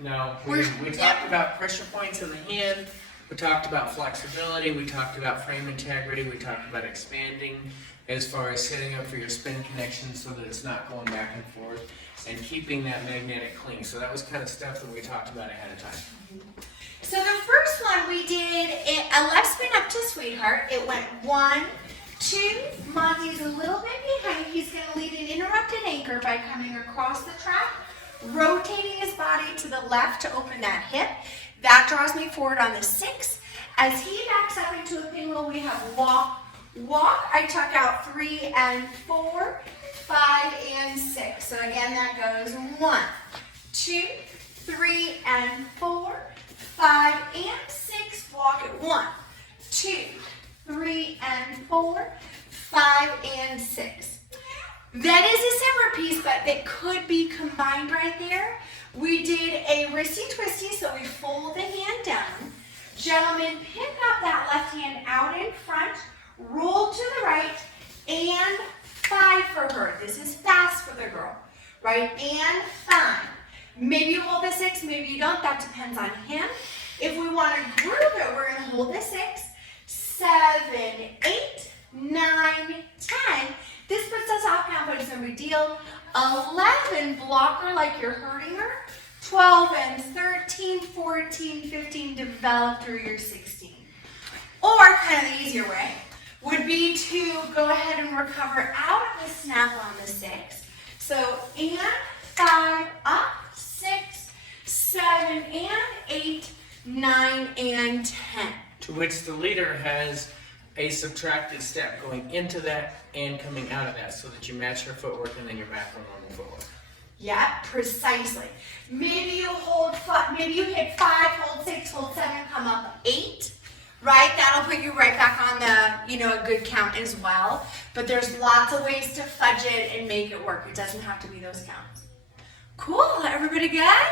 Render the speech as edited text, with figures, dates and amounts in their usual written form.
No, we talked about pressure points in the hand, we talked about flexibility, we talked about frame integrity, we talked about expanding as far as setting up for your spin connection so that it's not going back and forth, and keeping that magnetic clean. So that was kind of stuff that we talked about ahead of time. So the first one we did a left spin up to Sweetheart. It went 1, 2. Monty's a little bit behind. He's going to lead an interrupted anchor by coming across the track, rotating his body to the left to open that hip. That draws me forward on the 6. As he backs up into a pinwheel, we have walk, walk. I tuck out 3 and 4, 5 and 6. So again, that goes 1, 2, 3 and 4, 5 and 6. Walk it 1, 2, 3 and 4, 5 and 6. That is a separate piece, but they could be combined right there. We did a wristy twisty, so we fold the hand down. Gentlemen, pick up that left hand out in front, roll to the right, and 5 for her. This is fast for the girl, right? And 5. Maybe you hold the 6, maybe you don't. That depends on him. If we want to group it, we're going to hold the 6, 7, 8, 9, 10. This puts us off count, but it's no big deal. 11, block her like you're hurting her. 12 and 13, 14, 15, develop through your 16. Or kind of the easier way would be to go ahead and recover out of the snap on the 6. So, and 5, up, 6, 7, and 8, 9, and 10. To which the leader has a subtracted step going into that and coming out of that so that you match your footwork and then you're back on normal footwork. Yeah, precisely. Maybe you hold, maybe you hit 5, hold 6, hold 7, come up 8, right? That'll put you right back on the, a good count as well. But there's lots of ways to fudge it and make it work. It doesn't have to be those counts. Cool, everybody good?